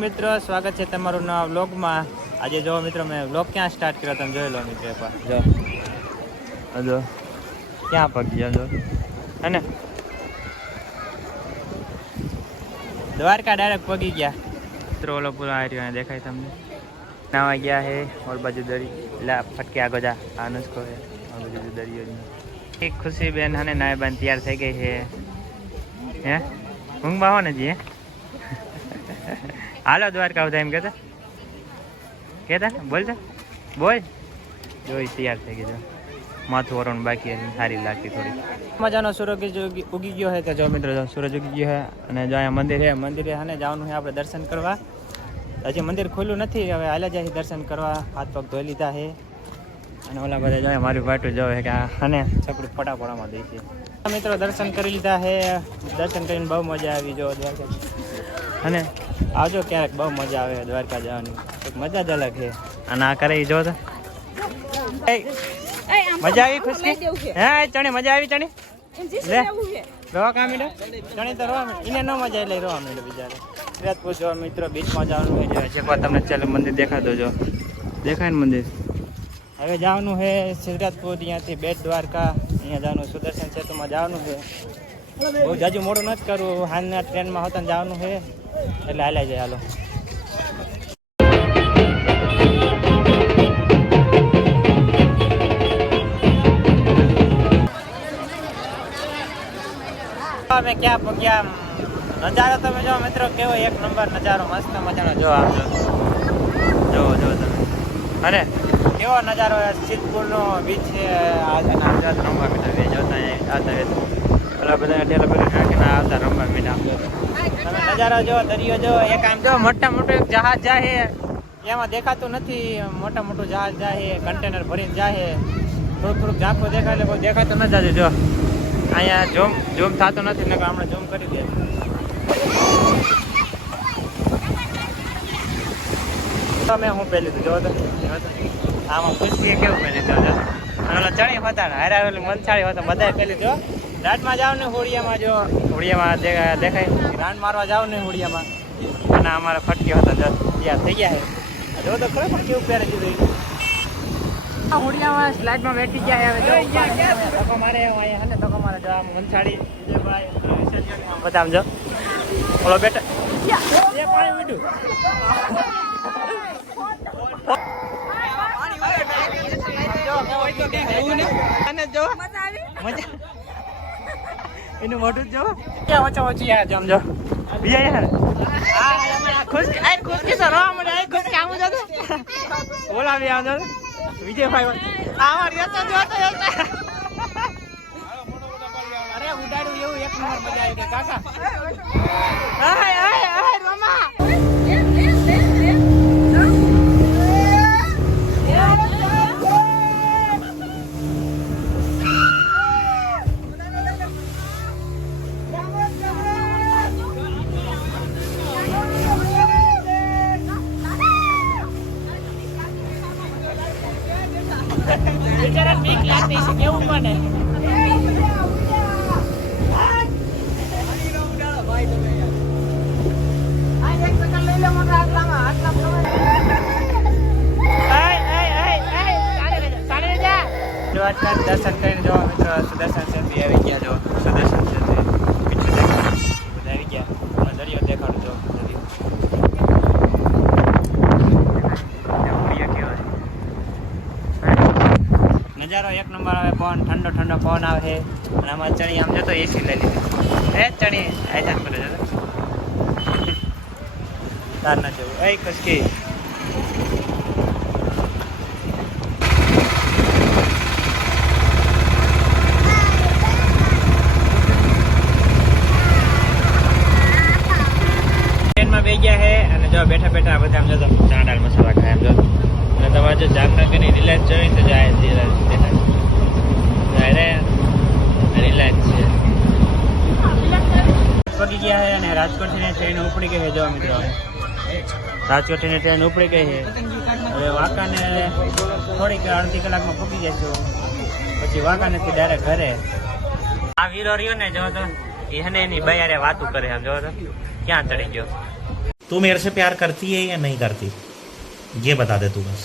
મિત્રો સ્વાગત છે તમારું નવા વ્લોગમાં. આજે જો મિત્રો મેં વ્લોગ ક્યાં સ્ટાર્ટ કર્યો તમે જોઈ લો મિત્રો એકવાર. જો. હજો ક્યાં પગ્યો જો. હે ને? દ્વારકા ડાયરેક્ટ પગી ગયા. મિત્રો ઓલો પૂરો આ રહ્યો દેખાય તમને. નાવા ગયા હે ઓલ બાજુ દરી. એટલે ફટકે આગો જા. આનુષ્કો હે ઓલ બાજુ દરિયો એક ખુશી બેન અને નાય બેન તૈયાર થઈ ગઈ છે હે? ઊંઘ બાવો ને જી હે? હાલો દ્વારકા બધા એમ કહેતા? કહેતા? બોલ છે બોલ. જોઈ તૈયાર થઈ ગયો માથું વરણ બાકી સારી લાગતી થોડી મજાનો સૂરજ ઉગી ગયો છે તો જો મિત્રો સૂરજ ઉગી ગયો છે અને જો અહીંયા મંદિર છે મંદિરે હને જવાનું છે આપણે દર્શન કરવા. હજી મંદિર ખુલ્લું નથી હવે હાલ્યા જાય દર્શન કરવા. હાથ પગ ધોઈ લીધા છે અને ઓલા બધા જાય મારી વાટું જોવે કે હને છકડું ફટાફટામાં દઈ છે મિત્રો દર્શન કરી લીધા છે દર્શન કરીને બહુ મજા આવી જો અને આવજો ક્યારેક બહુ મજા આવે દ્વારકા જવાની. એક મજા જ અલગ છે. અને આ કરે જો તો. મજા આવી ખુશી હે ચણી મજા આવી ચણી? લે. રોવા કા મીડો? ચણી તો રોવા મીડો. એને ન મજા એટલે રોવા મીડો બિચારે. વિરાટપુર જો મિત્રો બીચમાં જવાનું હોય જો એકવાર તમને ચાલે મંદિર દેખા દો જો દેખાય ને મંદિર? હવે જવાનું છે શિવરાજપુર અહીંયાથી બેટ દ્વારકા. અહીંયા જવાનું સુદર્શન સેતુમાં જવાનું છે. બહુ જાજુ મોડું નથી કરવું. હાલના ટ્રેનમાં હોતા જવાનું છે. એટલે હાલ્યા જાય, હાલો. અમે ક્યાં પગ્યા નજારો તમે જો મિત્રો કેવો, એક નંબર નજારો, મસ્ત મજાનો, જો આમ જો. જો તમે અરે, કેવો નજારો, સિદ્ધપુરનો બીચ છે આ એના રમવા મીઠા બે જોતા આવતા પેલા બધા ઠેલા પેલા નાખીને આવતા રમવા મીઠા તમે નજારો જો દરિયો જો એક આમ જો મોટા મોટું એક જહાજ જાહે. એમાં દેખાતું નથી મોટા મોટું જહાજ જાહે કન્ટેનર ભરીને જાહે. થોડુંક થોડુંક ઝાંખું દેખાય એટલે કોઈ દેખાતું ન જાજે જો. અહીંયા ઝૂમ ઝૂમ થતું નથી ને હમણાં ઝૂમ કરી દે તમે હું પહેલી તો. જો તો. આમાં ખુશી કેવું પહેલી જો. અને ચણી હતા ને હારે આવેલી મનસાળી હતા બધા પહેલી જો. રાતમાં જાવ ને હોળિયામાં જો. હોળિયામાં દેખાય. રાન મારવા જાવ ને હોળિયામાં. અને અમારા ફટક્યો હતા દસ તૈયાર થઈ ગયા છે. જો તો ખરો પણ કેવું પહેરે દીધું આ હોડિયામાં સ્લાઇડમાં બેઠી ગયા હવે ધક્કો મારે અહીંયા હને ધક્કો મારે જો આમ વંસાડી વિજયભાઈ બધા આમ જો. ઓલો બેટા. એ પાણી ઉડ્યું. અને જો. મજા એનું મોઢું જ જો ક્યાં વચ્ચે ઓછી આ જમ જો. બીજા યાર આ ખુશ? આ ખુશ કે સર આ મને ખુશ કે આમ જો બોલાવી આમ જો વિજયભાઈ આવા રહેતો જો તો અરે ઉડાડું એવું એક નંબર મજા આવી ગઈ, કાકા. હાય હાય હાય રમા બિચારા બીક લાગતી છે કેવું દ્વારકા દર્શન કરીને જો મિત્રો સુદર્શન સેતુ આવી ગયા જો સુદર્શન દેખાડું જો દરિયો નજારો એક નંબર આવે, પવન, ઠંડો ઠંડો પવન આવે છે. અને આમાં ચણી, આમ જતો એસી લઈ લીધી. એ ચણી? આયથા કરે જતો તાર ના જવું. એ કસકી બે ગયા છે અને જો બેઠા બેઠા બધા આમ જો ચાંડાલ મસાલા ખાય એમ જો. અને તમારે જો જામનગરની રિલાયન્સ જોઈ તો જાય રિલાયન્સ દેખાય રિલાયન્સ છે પગી ગયા છે અને રાજકોટથી ટ્રેન ઉપડી ગઈ છે જો મિત્રો રાજકોટની ટ્રેન ઉપડી ગઈ છે હવે વાંકાને થોડીક અડધી કલાકમાં પગી જઈશું પછી વાંકાનેથી ડાયરેક્ટ ઘરે આ વીરો રહ્યો ને જો તો એ હને એની બયારે વાતું કરે આમ જો તો ક્યાં ચડી ગયો तू मेरे से प्यार करती है या नहीं करती ये बता दे तू बस